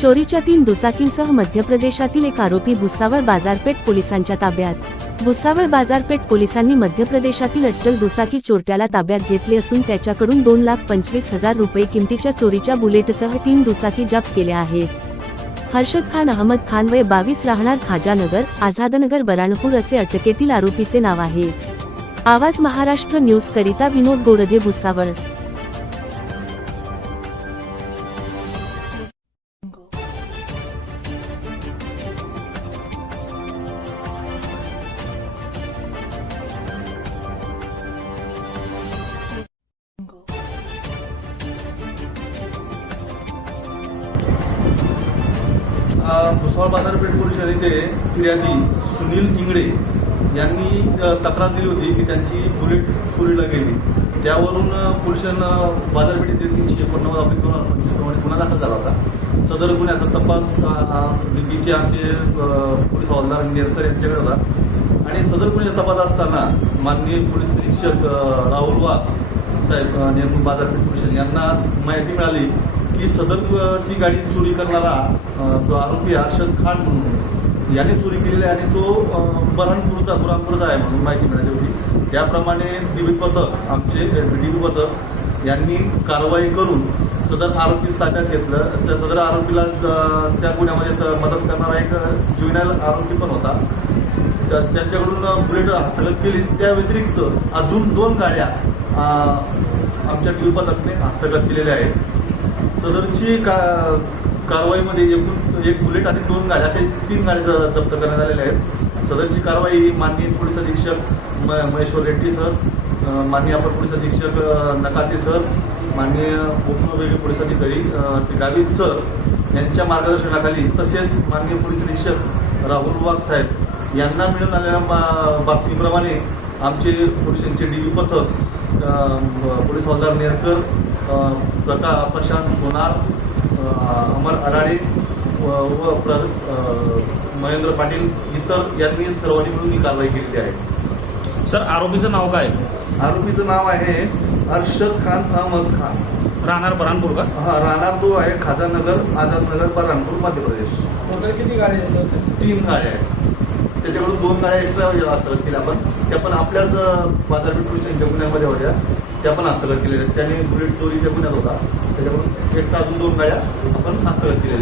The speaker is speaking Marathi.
चोरीच्या तीन दुचाकींसह मध्य प्रदेशातील एक आरोपी भुसावळ बाजारपेठ पोलिसांच्या ताब्यात. भुसावळ बाजारपेठ पोलिसांनी मध्य प्रदेशातील अट्टल दुचाकी चोरट्याला ताब्यात घेतले असून त्याच्याकडून दोन लाख पंचवीस हजार रुपये किमतीच्या चोरीच्या बुलेटसह तीन दुचाकी जप्त केल्या आहेत. हर्षद खान अहमद खान वय बावीस राहणार खाजानगर आझादनगर बराणपूर असे अटकेतील आरोपीचे नाव आहे. आवाज महाराष्ट्र न्यूज करिता विनोद गोरधे भुसावळ. भुसावळ बाजारपेठ परिषदेचे येथे फिर्यादी सुनील इंगडे यांनी तक्रार दिली होती की त्यांची बुलेट चोरीला गेली. त्यावरून पोलिसांना बाजारपेठ येथे तीनशे एकोणनव्वद आपली दोन पंचवीस प्रमाणे गुन्हा दाखल झाला होता. सदर गुन्ह्याचा तपास दिल्लीचे आमचे पोलीस हवालदार नेरकर यांच्याकडे होता आणि सदर गुन्ह्याचा तपास असताना माननीय पोलीस निरीक्षक राहुल वाघ साहेब अ, बाजारपेठ पोलीस यांना माहिती मिळाली की सदरची गाडी चोरी करणारा तो जो आरोपी हर्षद खान म्हणून याने चोरी केलेली आहे आणि तो अ, बऱ्हाणपूरचा आहे म्हणून माहिती मिळाली होती. त्याप्रमाणे डीबी पथक आमचे डीबी पथक यांनी कारवाई करून सदर आरोपीस ताब्यात घेतलं. त्या सदर आरोपीला त्या गुन्ह्यामध्ये त- मदत करणारा एक ज्युनाल आरोपी पण होता. त्या- त्यांच्याकडून बुलेट हस्तगत केली त्या व्यतिरिक्त अजून दोन गाड्या आमच्या डीबी पथकने हस्तगत केलेले आहे सदरची का कारवाईमध्ये एकूण एक बुलेट आणि दोन गाड्या असे तीन गाड्या ज- जप्त करण्यात आलेल्या आहेत. सदरची कारवाई ही माननीय पोलीस अधीक्षक म महेश्वर रेड्डी सर माननीय अपर पोलीस अधीक्षक नकाते सर माननीय उपविभागीय पोलीस अधिकारी श्री गावित सर यांच्या मार्गदर्शनाखाली तसेच माननीय पोलीस निरीक्षक राहुल वाघ साहेब यांना मिळून आलेल्या बा- बातमीप्रमाणे आमचे पोलिसांचे डी पथक पोलीस हवालदार नेरकर प्रका प्रशांत सोनार अमर अराडे व प्र महेंद्र पाटील इतर यांनी सर्वांनी मिळून ही कारवाई केलेली आहे. सर आरोपीचं नाव काय? आरोपीचं नाव आहे अर्षद खान अहमद खान. राहणार बरानपूर का? हा राहणार तो आहे खाजानगर आझादनगर बऱ्हाणपूर मध्य प्रदेश. टोटल किती गाडी आहे सर? तीन गाड्या आहेत. त्याच्याकडून दोन गाड्या एक्स्ट्रा हस्तगत केल्या आपण. त्या पण आपल्याच बाजारपेठ गुन्ह्यामध्ये होत्या. त्या पण हस्तगत केलेल्या. आहेत त्याने बुलेट चोरीच्या गुन्ह्यात होता. त्याच्याकडून एक्स्ट्रा अजून दोन गाड्या आपण हस्तगत केलेल्या. आहेत.